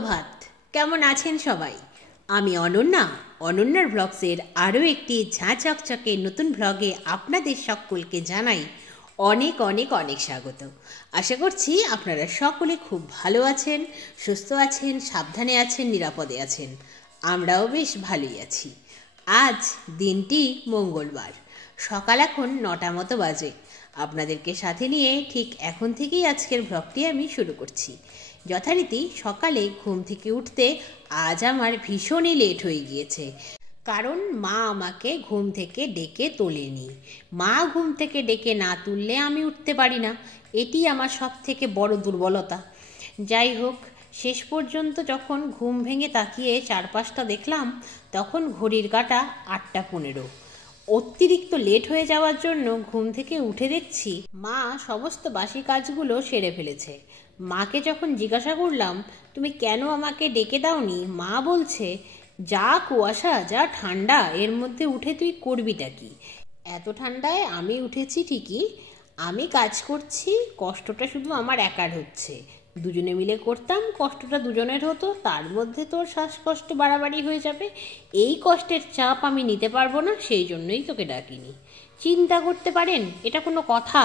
সুপ্রভাত। কেমন আছেন সবাই? আমি অনন্যা, অনন্যার ব্লগসের আরও একটি ঝাঁ চকচকে নতুন ব্লগে আপনাদের সকলকে জানাই অনেক অনেক অনেক স্বাগত। আশা করছি আপনারা সকলে খুব ভালো আছেন, সুস্থ আছেন, সাবধানে আছেন, নিরাপদে আছেন। আমরাও বেশ ভালোই আছি। আজ দিনটি মঙ্গলবার, সকাল এখন 9টা মতো বাজে। আপনাদেরকে সাথে নিয়ে ঠিক এখন থেকেই আজকের ব্লগটি আমি শুরু করছি। যথারীতি সকালে ঘুম থেকে উঠতে আজ আমার ভীষণই লেট হয়ে গিয়েছে, কারণ মা আমাকে ঘুম থেকে ডেকে তোলেনি। মা ঘুম থেকে ডেকে না তুললে আমি উঠতে পারি না, এটি আমার সব থেকে বড় দুর্বলতা। যাই হোক, শেষ পর্যন্ত যখন ঘুম ভেঙে তাকিয়ে চারপাশটা দেখলাম, তখন ঘড়ির কাঁটা 8টা 15। অতিরিক্ত লেট হয়ে যাওয়ার জন্য ঘুম থেকে উঠে দেখছি মা সমস্ত বাসি কাজগুলো সেরে ফেলেছে। মাকে যখন জিজ্ঞাসা করলাম, তুমি কেন আমাকে ডেকে দাওনি, মা বলছে, যা কুয়াশা, যা ঠান্ডা, এর মধ্যে উঠে তুই করবিটা কি? এত ঠান্ডায় আমি উঠেছি ঠিকই, আমি কাজ করছি, কষ্টটা শুধু আমার একার হচ্ছে। দুজনে মিলে করতাম, কষ্টটা দুজনের হতো, তার মধ্যে তোর শ্বাসকষ্ট বাড়াবাড়ি হয়ে যাবে। এই কষ্টের চাপ আমি নিতে পারবো না, সেই জন্যই তোকে ডাকিনি। চিন্তা করতে পারেন, এটা কোনো কথা?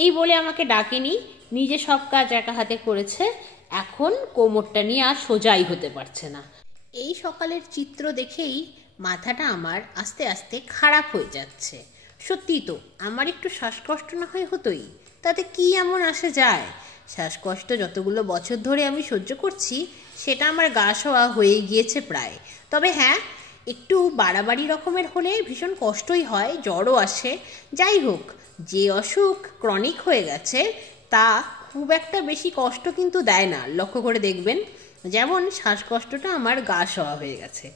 এই বলে আমাকে ডাকেনি, নিজে সব কাজ একা হাতে করেছে, এখন কোমরটা নিয়ে আর সোজাই হতে পারছে না। এই সকালের চিত্র দেখেই মাথাটা আমার আস্তে আস্তে খারাপ হয়ে যাচ্ছে। সত্যি তো, আমার একটু শ্বাসকষ্ট না হয়ে হতোই, তাতে কি এমন আসে যায়? শ্বাসকষ্ট যতগুলো বছর ধরে আমি সহ্য করছি, সেটা আমার গা সওয়া হয়ে গিয়েছে প্রায়। তবে হ্যাঁ, একটু বাড়াবাড়ি রকমের হলে ভীষণ কষ্টই হয়, জ্বরও আসে। যাই হোক, যে অসুখ ক্রনিক হয়ে গেছে তা খুব একটা বেশি কষ্ট কিন্তু দেয় না, লক্ষ্য করে দেখবেন। যেমন শ্বাসকষ্টটা আমার গা সওয়া হয়ে গেছে।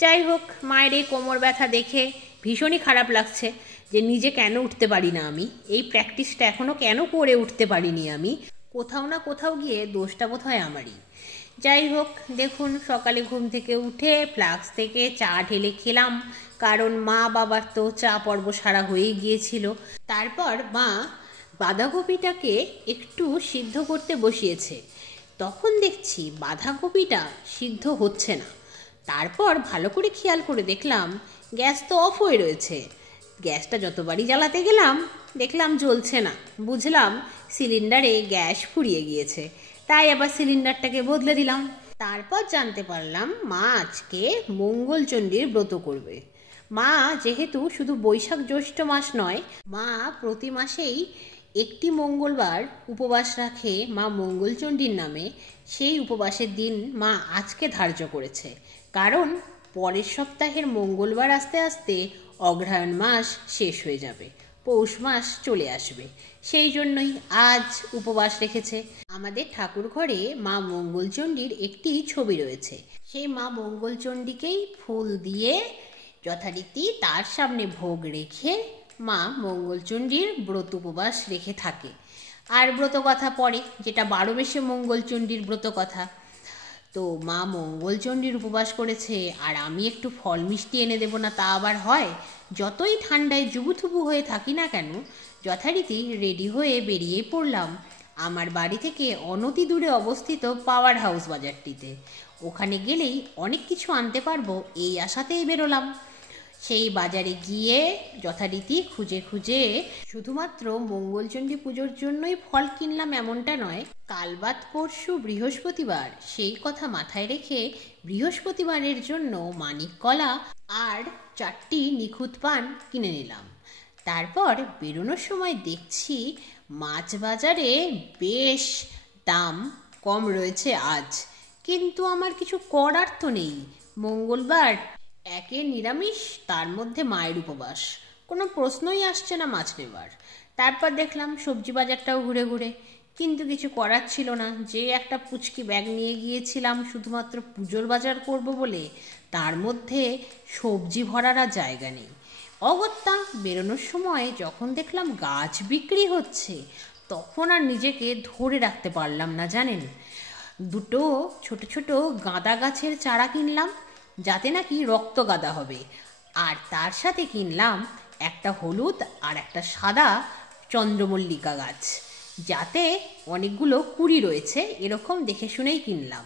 যাই হোক, মায়ের এই কোমর ব্যথা দেখে ভীষণই খারাপ লাগছে যে নিজে কেন উঠতে পারি না আমি, এই প্র্যাকটিসটা এখনও কেন করে উঠতে পারিনি আমি। কোথাও না কোথাও গিয়ে দোষটা বোধহয় আমারই। যাই হোক, দেখুন, সকালে ঘুম থেকে উঠে ফ্লাক্স থেকে চা ঢেলে খেলাম, কারণ মা বাবার তো চা পর্ব সারা হয়েই গিয়েছিল। তারপর মা বাঁধাকপিটাকে একটু সিদ্ধ করতে বসিয়েছে, তখন দেখছি বাঁধাকপিটা সিদ্ধ হচ্ছে না। তারপর ভালো করে খেয়াল করে দেখলাম গ্যাস তো অফ হয়ে রয়েছে। গ্যাসটা যতবারই জ্বালাতে গেলাম দেখলাম জ্বলছে না। বুঝলাম সিলিন্ডারে গ্যাস ফুরিয়ে গিয়েছে, তাই আবার সিলিন্ডারটাকে বদলে দিলাম। তারপর জানতে পারলাম মা আজকে মঙ্গলচণ্ডীর ব্রত করবে। মা যেহেতু শুধু বৈশাখ জ্যৈষ্ঠ মাস নয়, মা প্রতি মাসেই একটি মঙ্গলবার উপবাস রাখে মা মঙ্গলচণ্ডীর নামে। সেই উপবাসের দিন মা আজকে ধার্য করেছে, কারণ পরের সপ্তাহের মঙ্গলবার আসতে আসতে অগ্রহায়ণ মাস শেষ হয়ে যাবে, পৌষ মাস চলে আসবে। সেই জন্যই আজ উপবাস রেখেছে। আমাদের ঠাকুর ঘরে মা মঙ্গলচণ্ডীর একটি ছবি রয়েছে, সেই মা মঙ্গলচণ্ডীকেই ফুল দিয়ে যথারীতি তার সামনে ভোগ রেখে মা মঙ্গলচণ্ডীর ব্রত উপবাস রেখে থাকে। আর ব্রত কথা পড়ে, যেটা 12 মাসে মঙ্গলচণ্ডীর ব্রত কথা। তো মা মঙ্গলচণ্ডীর উপবাস করেছে, আর আমি একটু ফল মিষ্টি এনে দেবো না তা আবার হয়? যতই ঠান্ডায় জুবুথুবু হয়ে থাকি না কেন, যথারীতি রেডি হয়ে বেরিয়ে পড়লাম আমার বাড়ি থেকে অনতি দূরে অবস্থিত পাওয়ার হাউস বাজারটিতে। ওখানে গেলেই অনেক কিছু আনতে পারবো, এই আশাতেই বেরোলাম। সেই বাজারে গিয়ে যথারীতি খুঁজে খুঁজে শুধুমাত্র মঙ্গলচণ্ডী পুজোর জন্যই ফল কিনলাম এমনটা নয়, কাল বাদ পরশু বৃহস্পতিবার, সেই কথা মাথায় রেখে বৃহস্পতিবারের জন্য মানিক কলা আর 4টি নিখুঁত পান কিনে নিলাম। তারপর বেরোনোর সময় দেখছি মাছ বাজারে বেশ দাম কম রয়েছে আজ, কিন্তু আমার কিছু করার তো নেই। মঙ্গলবার, একে নিরামিষ, তার মধ্যে মায়ের উপবাস, কোনো প্রশ্নই আসছে না মাছ নেবার। তারপর দেখলাম সবজি বাজারটাও ঘুরে ঘুরে, কিন্তু কিছু করার ছিল না। যে একটা পুচকি ব্যাগ নিয়ে গিয়েছিলাম শুধুমাত্র পুজোর বাজার করব বলে, তার মধ্যে সবজি ভরার আর জায়গা নেই। অগত্যা বেরোনোর সময় যখন দেখলাম গাছ বিক্রি হচ্ছে, তখন আর নিজেকে ধরে রাখতে পারলাম না, জানেন। দুটো ছোট ছোট গাঁদা গাছের চারা কিনলাম, যাতে নাকি রক্ত গাঁদা হবে, আর তার সাথে কিনলাম একটা হলুদ আর একটা সাদা চন্দ্রমল্লিকা গাছ, যাতে অনেকগুলো কুড়ি রয়েছে, এরকম দেখে শুনেই কিনলাম।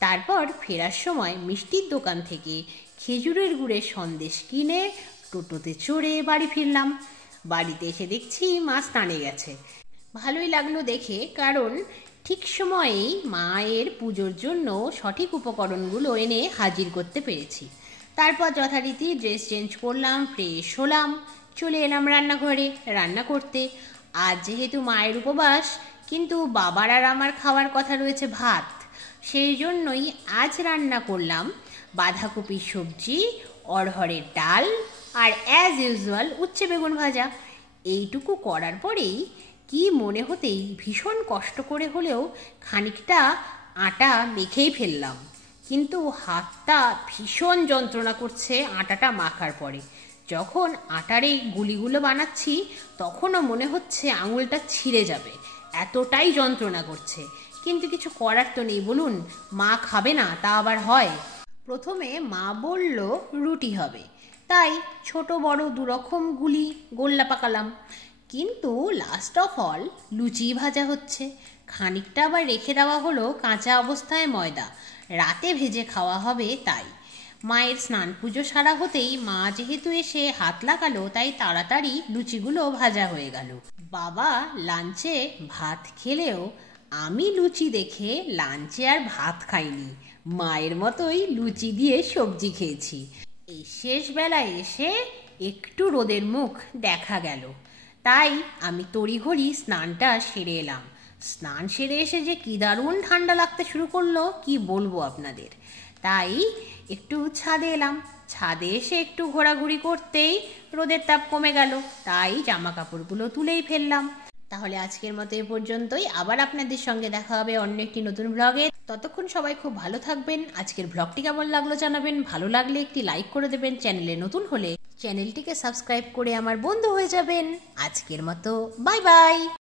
তারপর ফেরার সময় মিষ্টির দোকান থেকে খেজুরের গুড়ের সন্দেশ কিনে টোটোতে চড়ে বাড়ি ফিরলাম। বাড়িতে এসে দেখছি মা স্নানে গেছে। ভালোই লাগলো দেখে, কারণ ঠিক সময়েই মায়ের পুজোর জন্য সঠিক উপকরণগুলো এনে হাজির করতে পেরেছি। তারপর যথারীতি ড্রেস চেঞ্জ করলাম, ফ্রেশ হলাম, চলে এলাম রান্নাঘরে রান্না করতে। আজ যেহেতু মায়ের উপবাস, কিন্তু বাবার আর আমার খাওয়ার কথা রয়েছে ভাত। সেই জন্যই আজ রান্না করলাম বাঁধাকপির সবজি, অড়হরের ডাল আর অ্যাজ ইউজুয়াল উচ্ছে বেগুন ভাজা। এইটুকু করার পরেই কি মনে হতেই ভীষণ কষ্ট করে হলেও খানিকটা আটা মেখেই ফেললাম, কিন্তু হাতটা ভীষণ যন্ত্রণা করছে আটাটা মাখার পরে। যখন আটার এই গুলিগুলো বানাচ্ছি তখনও মনে হচ্ছে আঙুলটা ছিঁড়ে যাবে, এতটাই যন্ত্রণা করছে। কিন্তু কিছু করার তো নেই, বলুন, মা খাবে না তা আবার হয়? প্রথমে মা বলল রুটি হবে, তাই ছোট বড় দুরকম গুলি গোল্লা পাকালাম। কিন্তু লাস্ট অফ অল লুচি ভাজা হচ্ছে। খানিকটা আবার রেখে দেওয়া হলো কাঁচা অবস্থায় ময়দা, রাতে ভেজে খাওয়া হবে তাই। মায়ের স্নান পুজো সারা হতেই মা যেহেতু এসে হাত লাগালো, তাই তাড়াতাড়ি লুচিগুলো ভাজা হয়ে গেল। বাবা লাঞ্চে ভাত খেলেও আমি লুচি দেখে লাঞ্চে আর ভাত খাইনি, মায়ের মতোই লুচি দিয়ে সবজি খেয়েছি। এই শেষ বেলায় এসে একটু রোদের মুখ দেখা গেল, তাই আমি তড়িঘড়ি স্নানটা সেরে এলাম। স্নান সেরে এসে যে কি দারুণ ঠান্ডা লাগতে শুরু করলো কি বলবো আপনাদের। তাই একটু ছাদে এলাম। ছাদে এসে একটু ঘোরাঘুরি করতেই রোদের তাপ কমে গেল, তাই জামা কাপড়গুলো তুলেই ফেললাম। তাহলে আজকের মতো এ পর্যন্তই। আবার আপনাদের সঙ্গে দেখা হবে অন্য একটি নতুন ব্লগে। ততক্ষণ সবাই খুব ভালো থাকবেন। আজকের ব্লগটি কেমন লাগলো জানাবেন, ভালো লাগলে একটি লাইক করে দেবেন, চ্যানেলে নতুন হলে চ্যানেলটিকে সাবস্ক্রাইব করে আমার বন্ধু হয়ে যাবেন। আজকের মতো বাই বাই।